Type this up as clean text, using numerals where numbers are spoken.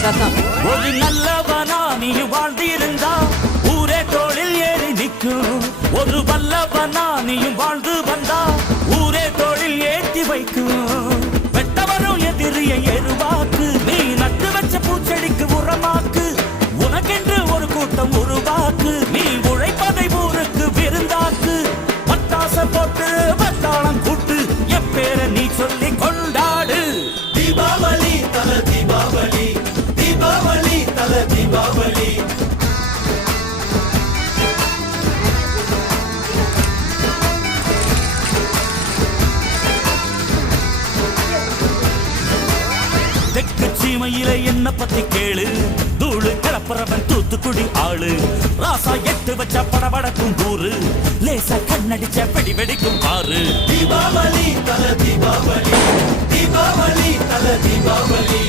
ஒரு நல்லவனா நீ வாழ்ந்திருந்தா ஊரே தோளில் ஏறி நிற்கும். ஒரு வல்லவனா நீயும் வாழ்ந்து வந்தா ஊரே தோளில் ஏற்றி வைக்கும். வெட்டவரும் எதிரிய எருவாக்கு, நீ நட்டு வச்ச பூச்செடிக்கு உரமாக்கு. உனக்கென்று ஒரு கூட்டம் உருவாக்கு, நீ உழைப்பதை ஊருக்கு விருந்தாக்கு. பட்டாச போட்டு வட்டாளம் கூட்டு, எப்பேர நீ சொல்லி கொண்டாடு. தீபாவளி தல தீபாவளி, தீபாவளி தல தீபாவளி. தெற்கு சீமையில என்ன பத்தி கேளு, தூளு கிளப்புறவன் தூத்துக்குடி ஆளு. ராசா எட்டு வச்ச படபடக்கும் ஊரு, லேசா கண்ணடிச்ச வெடி வெடிக்கும் பாரு. தீபாவளி தல தீபாவளி, தீபாவளி தல தீபாவளி.